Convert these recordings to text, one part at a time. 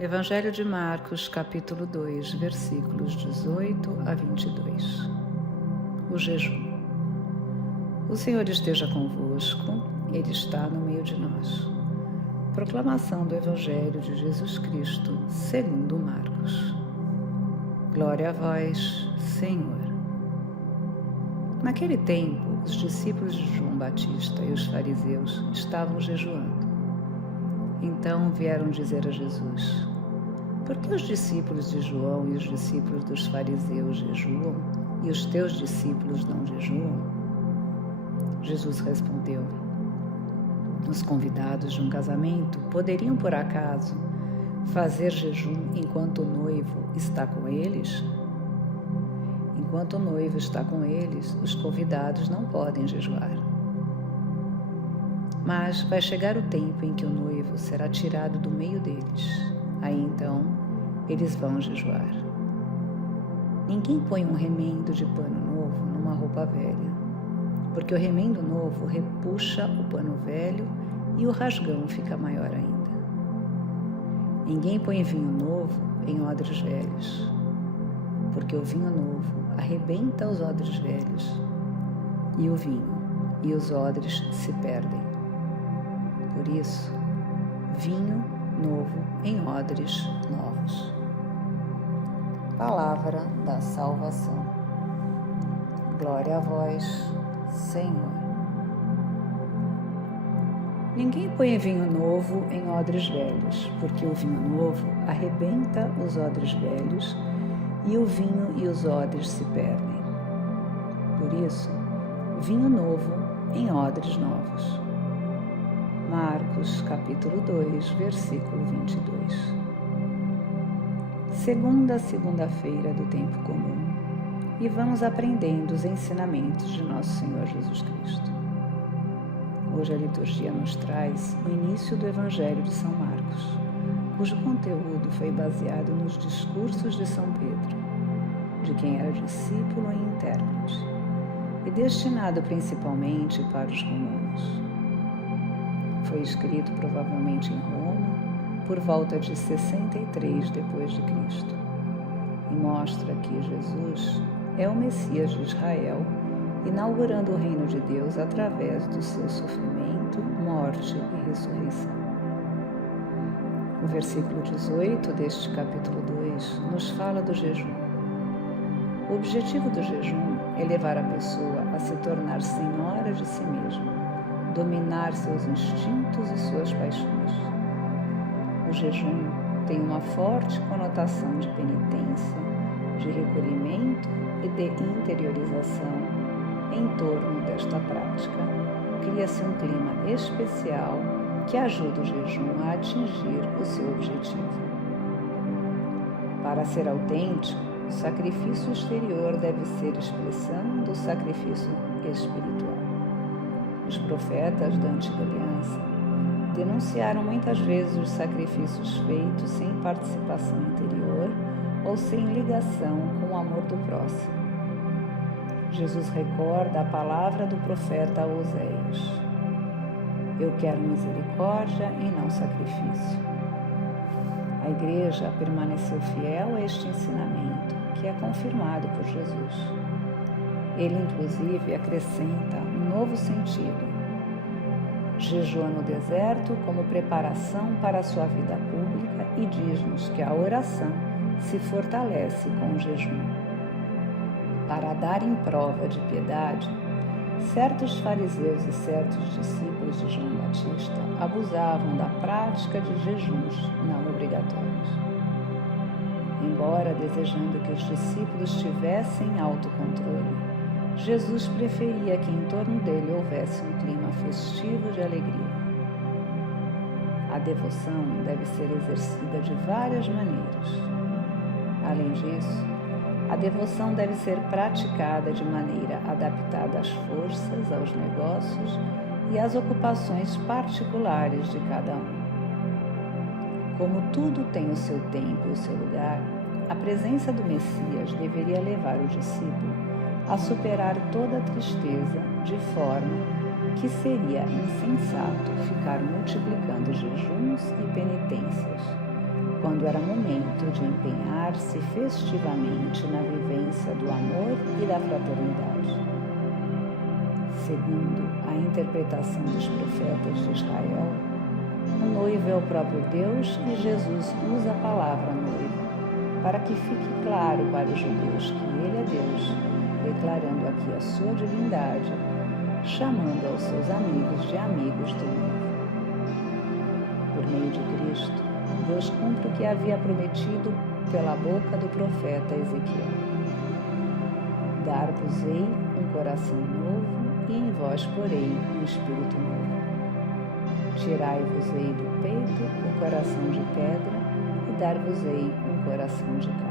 Evangelho de Marcos, capítulo 2, versículos 18 a 22. O jejum. O Senhor esteja convosco, Ele está no meio de nós. Proclamação do Evangelho de Jesus Cristo, segundo Marcos. Glória a vós, Senhor. Naquele tempo, os discípulos de João Batista e os fariseus estavam jejuando. Então vieram dizer a Jesus: por que os discípulos de João e os discípulos dos fariseus jejuam e os teus discípulos não jejuam? Jesus respondeu: os convidados de um casamento poderiam, por acaso, fazer jejum enquanto o noivo está com eles? Enquanto o noivo está com eles, os convidados não podem jejuar. Mas vai chegar o tempo em que o noivo será tirado do meio deles. Aí então, eles vão jejuar. Ninguém põe um remendo de pano novo numa roupa velha, porque o remendo novo repuxa o pano velho e o rasgão fica maior ainda. Ninguém põe vinho novo em odres velhos, porque o vinho novo arrebenta os odres velhos, e o vinho e os odres se perdem. Por isso, vinho novo em odres novos. Palavra da salvação. Glória a vós, Senhor. Ninguém põe vinho novo em odres velhos, porque o vinho novo arrebenta os odres velhos e o vinho e os odres se perdem. Por isso, vinho novo em odres novos. Marcos, capítulo 2, versículo 22. Segunda-feira do tempo comum, e vamos aprendendo os ensinamentos de nosso Senhor Jesus Cristo. Hoje a liturgia nos traz o início do Evangelho de São Marcos, cujo conteúdo foi baseado nos discursos de São Pedro, de quem era discípulo e intérprete, e destinado principalmente para os romanos. Foi escrito provavelmente em Roma, por volta de 63 depois de Cristo, e mostra que Jesus é o Messias de Israel, inaugurando o reino de Deus através do seu sofrimento, morte e ressurreição. O versículo 18 deste capítulo 2 nos fala do jejum. O objetivo do jejum é levar a pessoa a se tornar senhora de si mesma, dominar seus instintos e suas paixões. O jejum tem uma forte conotação de penitência, de recolhimento e de interiorização. Em torno desta prática, cria-se um clima especial que ajuda o jejum a atingir o seu objetivo. Para ser autêntico, o sacrifício exterior deve ser expressão do sacrifício espiritual. Os profetas da Antiga Aliança denunciaram muitas vezes os sacrifícios feitos sem participação interior ou sem ligação com o amor do próximo. Jesus recorda a palavra do profeta Oséias: eu quero misericórdia e não sacrifício. A Igreja permaneceu fiel a este ensinamento, que é confirmado por Jesus. Ele, inclusive, acrescenta um novo sentido. Jejua no deserto como preparação para a sua vida pública e diz-nos que a oração se fortalece com o jejum. Para darem prova de piedade, certos fariseus e certos discípulos de João Batista abusavam da prática de jejuns não obrigatórios. Embora desejando que os discípulos tivessem autocontrole, Jesus preferia que em torno dele houvesse um clima festivo de alegria. A devoção deve ser exercida de várias maneiras. Além disso, a devoção deve ser praticada de maneira adaptada às forças, aos negócios e às ocupações particulares de cada um. Como tudo tem o seu tempo e o seu lugar, a presença do Messias deveria levar o discípulo a superar toda a tristeza, de forma que seria insensato ficar multiplicando jejuns e penitências, quando era momento de empenhar-se festivamente na vivência do amor e da fraternidade. Segundo a interpretação dos profetas de Israel, o noivo é o próprio Deus e Jesus usa a palavra noivo para que fique claro para os judeus que ele é Deus, declarando aqui a sua divindade, chamando aos seus amigos de amigos do noivo. Por meio de Cristo, Deus cumpre o que havia prometido pela boca do profeta Ezequiel. Dar-vos-ei um coração novo e em vós porei um espírito novo. Tirai-vos-ei do peito o coração de pedra e dar-vos-ei um coração de carne.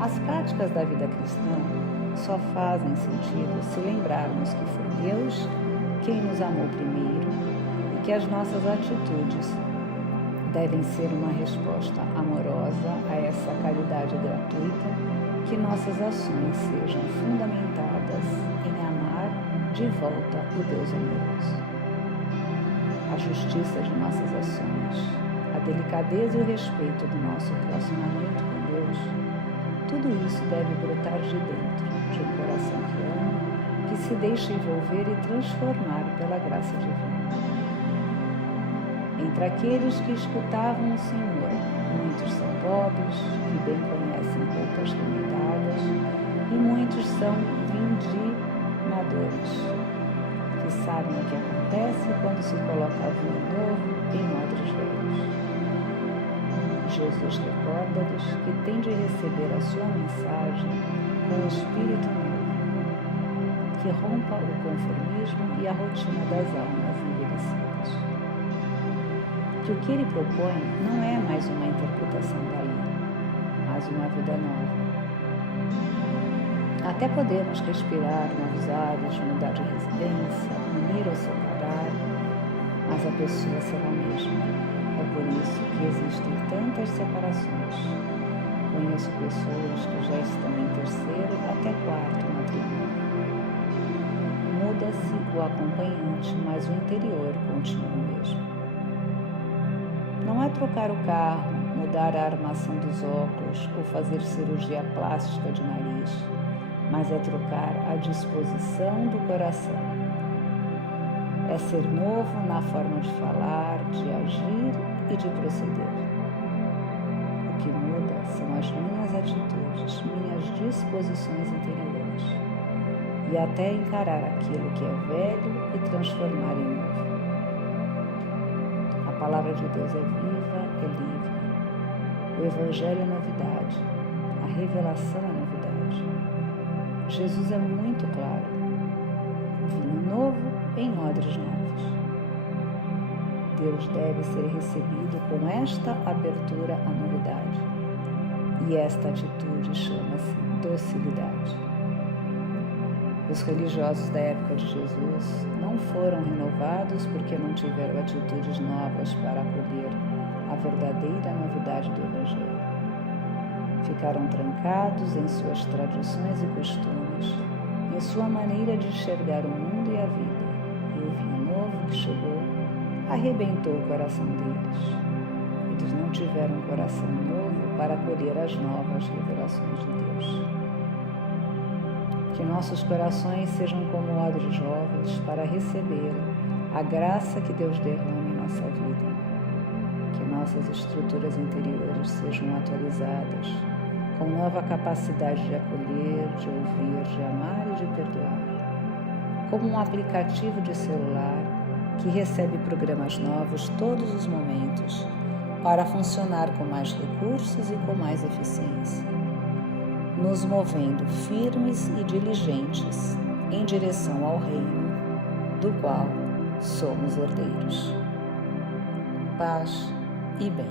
As práticas da vida cristã só fazem sentido se lembrarmos que foi Deus quem nos amou primeiro e que as nossas atitudes devem ser uma resposta amorosa a essa caridade gratuita, que nossas ações sejam fundamentadas em amar de volta o Deus amoroso. A justiça de nossas ações, a delicadeza e o respeito do nosso relacionamento com Deus, tudo isso deve brotar de dentro de um coração que ama, que se deixa envolver e transformar pela graça divina. Entre aqueles que escutavam o Senhor, muitos são pobres, que bem conhecem roupas limitadas, e muitos são vindimadores, que sabem o que acontece quando se coloca vinho novo em odres velhos. Jesus recorda-lhes que têm de receber a sua mensagem com o Espírito novo, que rompa o conformismo e a rotina das almas envelhecidas. Que o que ele propõe não é mais uma interpretação da lei, mas uma vida nova. Até podemos respirar novos ares, mudar de residência, unir ou separar, mas a pessoa será a mesma. É por isso que existem tantas separações. Conheço pessoas que já estão em terceiro até quarto matrimônio. Muda-se o acompanhante, mas o interior continua o mesmo. Não é trocar o carro, mudar a armação dos óculos ou fazer cirurgia plástica de nariz, mas é trocar a disposição do coração. É ser novo na forma de falar, de agir e de proceder. O que muda são as minhas atitudes, minhas disposições interiores, e até encarar aquilo que é velho e transformar em novo. A palavra de Deus é viva, é livre. O Evangelho é novidade. A revelação é novidade. Jesus é muito claro. Vinho novo em odres novos. Deus deve ser recebido com esta abertura à novidade. E esta atitude chama-se docilidade. Os religiosos da época de Jesus não foram renovados porque não tiveram atitudes novas para acolher a verdadeira novidade do Evangelho. Ficaram trancados em suas tradições e costumes, em sua maneira de enxergar o mundo e a vida, e o vinho novo que chegou arrebentou o coração deles. Eles não tiveram um coração novo para acolher as novas revelações de Deus. Que nossos corações sejam como odres jovens para receber a graça que Deus derrama em nossa vida. Que nossas estruturas interiores sejam atualizadas, com nova capacidade de acolher, de ouvir, de amar e de perdoar. Como um aplicativo de celular que recebe programas novos todos os momentos para funcionar com mais recursos e com mais eficiência, nos movendo firmes e diligentes em direção ao reino do qual somos herdeiros. Paz e bem.